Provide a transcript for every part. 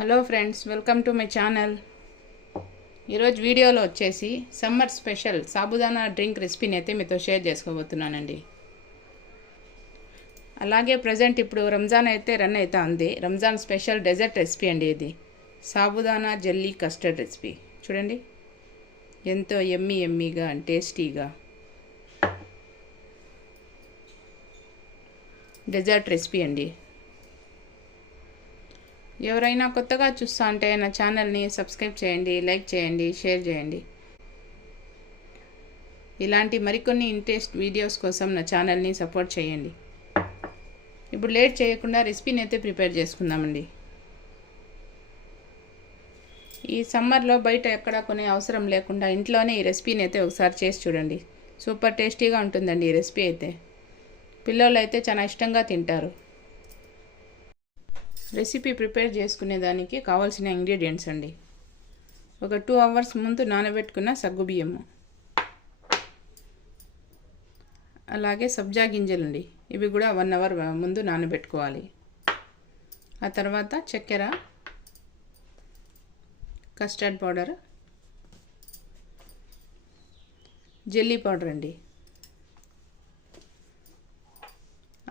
Hello friends, welcome to my channel. ఈరోజు వీడియోలో వచ్చేసి సమ్మర్ స్పెషల్ సాబుదానా డ్రింక్ రెసిపీని అయితే మీతో షేర్ చేసుకోబోతున్నానండి. అలాగే ప్రజెంట్ ఇప్పుడు రంజాన్ అయితే రన్ అవుతా ఉంది. రంజాన్ స్పెషల్ డెజర్ట్ రెసిపీ అండి ఇది. సాబుదానా జెల్లీ కస్టర్డ్ రెసిపీ చూడండి, ఎంతో ఎమ్మీగా అండ్ టేస్టీగా డెజర్ట్ రెసిపీ అండి. ఎవరైనా కొత్తగా చూస్తా అంటే నా ఛానల్ని సబ్స్క్రైబ్ చేయండి, లైక్ చేయండి, షేర్ చేయండి. ఇలాంటి మరికొన్ని ఇంట్రెస్ట్ వీడియోస్ కోసం నా ఛానల్ని సపోర్ట్ చేయండి. ఇప్పుడు లేట్ చేయకుండా రెసిపీని అయితే ప్రిపేర్ చేసుకుందామండి. ఈ సమ్మర్లో బయట ఎక్కడ కొనే అవసరం లేకుండా ఇంట్లోనే ఈ రెసిపీని అయితే ఒకసారి చేసి చూడండి. సూపర్ టేస్టీగా ఉంటుందండి ఈ రెసిపీ అయితే. పిల్లలు అయితే చాలా ఇష్టంగా తింటారు. రెసిపీ ప్రిపేర్ చేసుకునేదానికి కావాల్సిన ఇంగ్రీడియంట్స్ అండి: ఒక 2 అవర్స్ ముందు నానబెట్టుకున్న సగ్గుబియ్యము, అలాగే సబ్జా గింజలండి, ఇవి కూడా 1 అవర్ ముందు నానబెట్టుకోవాలి. ఆ తర్వాత చక్కెర, కస్టర్డ్ పౌడర్, జెల్లీ పౌడర్ అండి,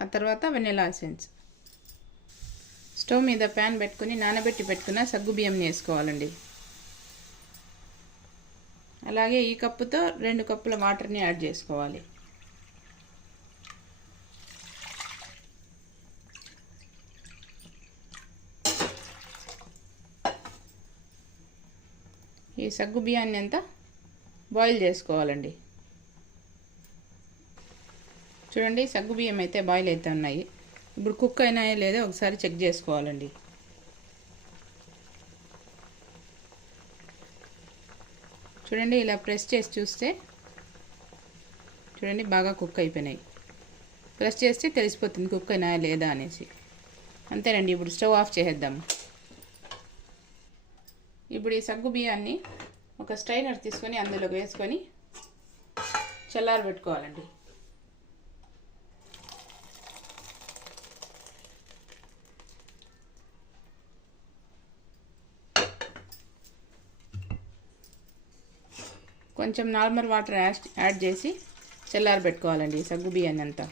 ఆ తర్వాత వెనిలా ఎసెన్స్. స్టవ్ మీద ప్యాన్ పెట్టుకుని నానబెట్టి పెట్టుకున్న సగ్గుబియ్యంని వేసుకోవాలండి. అలాగే ఈ కప్పుతో 2 కప్పుల వాటర్ని యాడ్ చేసుకోవాలి. ఈ సగ్గుబియ్యాన్ని అంతా బాయిల్ చేసుకోవాలండి. చూడండి, సగ్గుబియ్యం అయితే బాయిల్ అయితే ఉన్నాయి. ఇప్పుడు కుక్ అయినాయో లేదో ఒకసారి చెక్ చేసుకోవాలండి. చూడండి, ఇలా ప్రెస్ చేసి చూస్తే చూడండి బాగా కుక్ అయిపోయినాయి. ప్రెస్ చేస్తే తెలిసిపోతుంది కుక్ అయినాయా లేదా అనేసి. అంతేనండి, ఇప్పుడు స్టవ్ ఆఫ్ చేసేద్దాము. ఇప్పుడు ఈ సగ్గు బియ్యాన్ని ఒక స్ట్రైనర్ తీసుకొని అందులోకి వేసుకొని చల్లారబెట్టుకోవాలండి. కొంచెం నార్మల్ వాటర్ యాడ్ చేసి చల్లారబెట్టుకోవాలండి సగ్గు బియ్యాన్ని అంతా.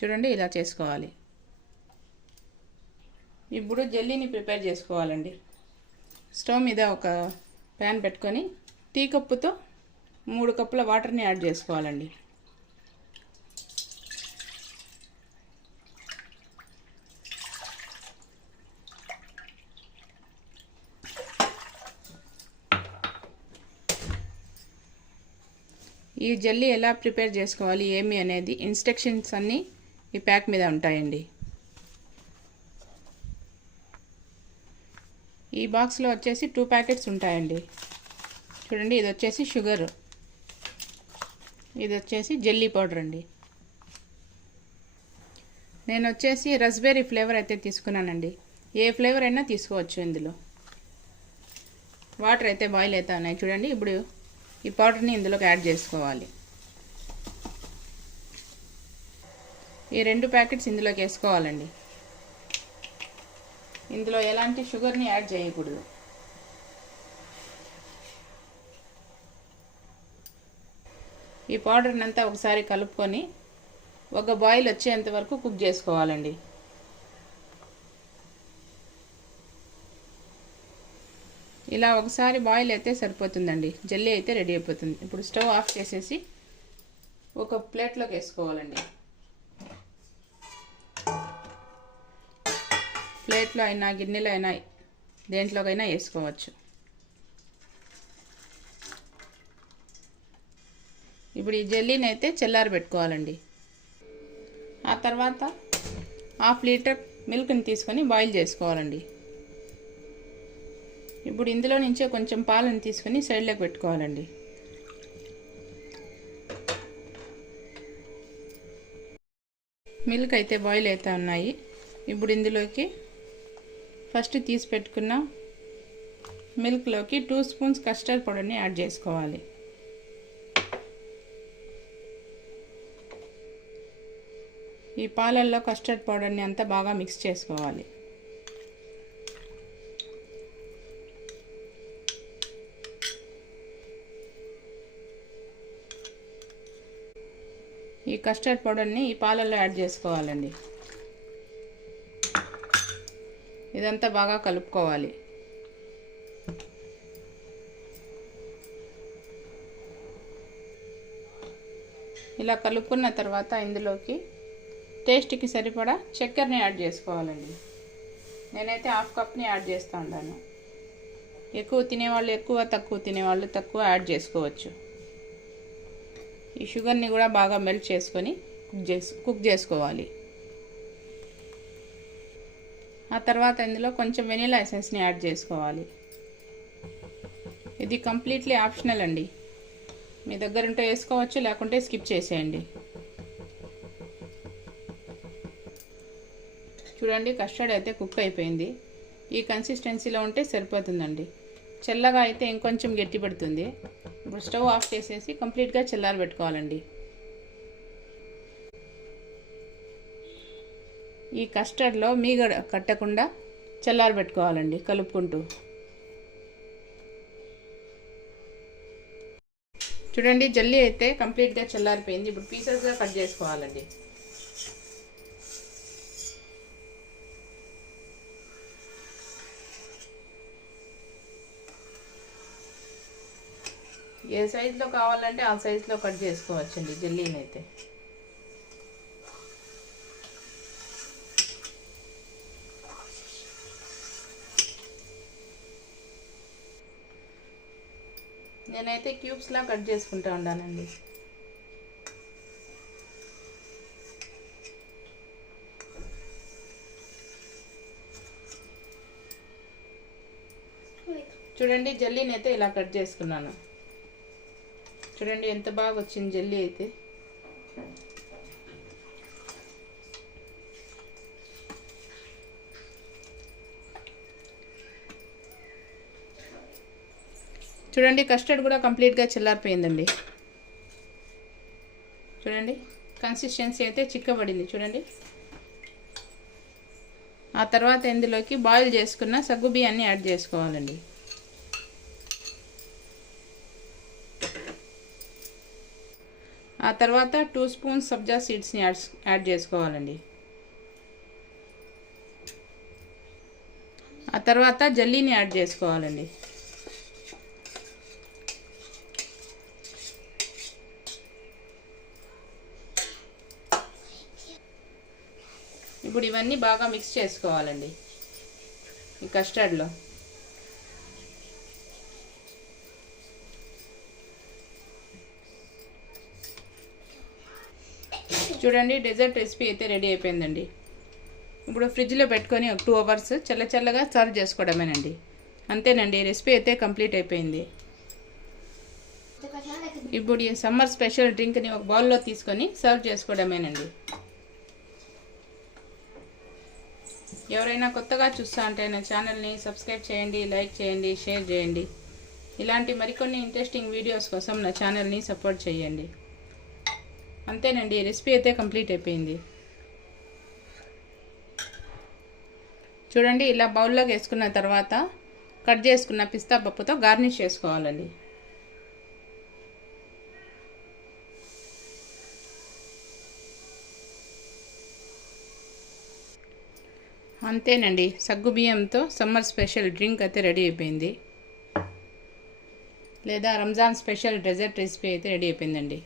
చూడండి, ఇలా చేసుకోవాలి. ఇప్పుడు జెల్లీని ప్రిపేర్ చేసుకోవాలండి. స్టవ్ మీద ఒక ప్యాన్ పెట్టుకొని టీ కప్పుతో 3 కప్పుల వాటర్ని యాడ్ చేసుకోవాలండి. ఈ జెల్లీ ఎలా ప్రిపేర్ చేసుకోవాలి ఏమి అనేది ఇన్స్ట్రక్షన్స్ అన్నీ ఈ ప్యాక్ మీద ఉంటాయండి. ఈ బాక్స్లో వచ్చేసి 2 ప్యాకెట్స్ ఉంటాయండి. చూడండి, ఇది వచ్చేసి షుగర్, ఇది వచ్చేసి జెల్లీ పౌడర్ అండి. నేను వచ్చేసి రస్బెర్రీ ఫ్లేవర్ అయితే తీసుకున్నానండి. ఏ ఫ్లేవర్ అయినా తీసుకోవచ్చు. ఇందులో వాటర్ అయితే బాయిల్ అవుతా ఉన్నాయి. చూడండి, ఇప్పుడు ఈ పౌడర్ని ఇందులోకి యాడ్ చేసుకోవాలి. ఈ 2 ప్యాకెట్స్ ఇందులోకి వేసుకోవాలండి. ఇందులో ఎలాంటి షుగర్ని యాడ్ చేయకూడదు. ఈ పౌడర్ని అంతా ఒకసారి కలుపుకొని ఒక బాయిల్ వచ్చేంత వరకు కుక్ చేసుకోవాలండి. ఇలా ఒకసారి బాయిల్ అయితే సరిపోతుందండి. జెల్లీ అయితే రెడీ అయిపోతుంది. ఇప్పుడు స్టవ్ ఆఫ్ చేసేసి ఒక ప్లేట్లోకి వేసుకోవాలండి. ప్లేట్లో అయినా గిన్నెలో అయినా దేంట్లోకైనా వేసుకోవచ్చు. ఇప్పుడు ఈ జెల్లీని అయితే చల్లారబెట్టుకోవాలండి. ఆ తర్వాత 1/2 లీటర్ మిల్క్ని తీసుకొని బాయిల్ చేసుకోవాలండి. ఇప్పుడు ఇందులో నుంచే కొంచెం పాలను తీసుకొని సైడ్లోకి పెట్టుకోవాలండి. మిల్క్ అయితే బాయిల్ అవుతా ఉన్నాయి. ఇప్పుడు ఇందులోకి ఫస్ట్ తీసి పెట్టుకున్న మిల్క్లోకి 2 స్పూన్స్ కస్టర్డ్ పౌడర్ని యాడ్ చేసుకోవాలి. ఈ పాలల్లో కస్టర్డ్ పౌడర్ని అంతా బాగా మిక్స్ చేసుకోవాలి. ఈ కస్టర్డ్ పౌడర్ని ఈ పాలల్లో యాడ్ చేసుకోవాలండి. ఇదంతా బాగా కలుపుకోవాలి. ఇలా కలుపుకున్న తర్వాత ఇందులోకి టేస్ట్కి సరిపడా చక్కెరని యాడ్ చేసుకోవాలండి. నేనైతే 1/2 కప్ని యాడ్ చేస్తూ ఉంటాను. ఎక్కువ తినేవాళ్ళు ఎక్కువ, తక్కువ తినేవాళ్ళు తక్కువ యాడ్ చేసుకోవచ్చు. ఈ షుగర్ని కూడా బాగా మెల్ట్ చేసుకొని కుక్ చేసుకోవాలి. ఆ తర్వాత ఇందులో కొంచెం వెనిలా ఎసెన్స్ని యాడ్ చేసుకోవాలి. ఇది కంప్లీట్లీ ఆప్షనల్ అండి. మీ దగ్గర ఉంటే వేసుకోవచ్చు, లేకుంటే స్కిప్ చేసేయండి. చూడండి, కస్టర్డ్ అయితే కుక్ అయిపోయింది. ఈ కన్సిస్టెన్సీలో ఉంటే సరిపోతుందండి. చల్లగా అయితే ఇంకొంచెం గట్టి పడుతుంది. ఇప్పుడు స్టవ్ ఆఫ్ చేసేసి కంప్లీట్గా చల్లారబెట్టుకోవాలండి. ఈ కస్టర్డ్లో మీగడ కట్టకుండా చల్లారబెట్టుకోవాలండి కలుపుకుంటూ. చూడండి, జల్లీ అయితే కంప్లీట్గా చల్లారిపోయింది. ఇప్పుడు పీసెస్గా కట్ చేసుకోవాలండి. ఏ సైజులో కావాలంటే ఆ సైజులో కట్ చేసుకోవచ్చండి జల్లీని అయితే. నేనైతే క్యూబ్స్లా కట్ చేసుకుంటూ ఉన్నానండి. చూడండి, జల్లీని అయితే ఇలా కట్ చేసుకున్నాను. చూడండి ఎంత బాగా వచ్చింది జల్లీ అయితే. చూడండి, కస్టర్డ్ కూడా కంప్లీట్గా చల్లారిపోయిందండి. చూడండి, కన్సిస్టెన్సీ అయితే చిక్కబడింది. చూడండి, ఆ తర్వాత ఇందులోకి బాయిల్ చేసుకున్న సగ్గుబియ్యాన్ని యాడ్ చేసుకోవాలండి. ఆ తర్వాత 2 స్పూన్స్ సబ్జా సీడ్స్ని యాడ్ చేసుకోవాలండి. ఆ తర్వాత జల్లీని యాడ్ చేసుకోవాలండి. ఇప్పుడు ఇవన్నీ బాగా మిక్స్ చేసుకోవాలండి ఈ కస్టర్డ్లో. చూడండి, డెజర్ట్ రెసిపీ అయితే రెడీ అయిపోయిందండి. ఇప్పుడు ఫ్రిడ్జ్లో పెట్టుకొని ఒక 2 అవర్స్ చల్లగా సర్వ్ చేసుకోవడమేనండి. అంతేనండి, రెసిపీ అయితే కంప్లీట్ అయిపోయింది. ఇప్పుడు ఈ సమ్మర్ స్పెషల్ డ్రింక్ని ఒక బౌల్లో తీసుకొని సర్వ్ చేసుకోవడమేనండి. ఎవరైనా కొత్తగా చూస్తా అంటే నా ఛానల్ని సబ్స్క్రైబ్ చేయండి, లైక్ చేయండి, షేర్ చేయండి. ఇలాంటి మరికొన్ని ఇంట్రెస్టింగ్ వీడియోస్ కోసం నా ఛానల్ని సపోర్ట్ చేయండి. అంతేనండి, రెసిపీ అయితే కంప్లీట్ అయిపోయింది. చూడండి, ఇలా బౌల్లోకి వేసుకున్న తర్వాత కట్ చేసుకున్న పిస్తా పప్పుతో గార్నిష్ చేసుకోవాలండి. అంతేనండి, సగ్గుబియ్యంతో సమ్మర్ స్పెషల్ డ్రింక్ అయితే రెడీ అయిపోయింది. లేదా రంజాన్ స్పెషల్ డెజర్ట్ రెసిపీ అయితే రెడీ అయిపోయిందండి.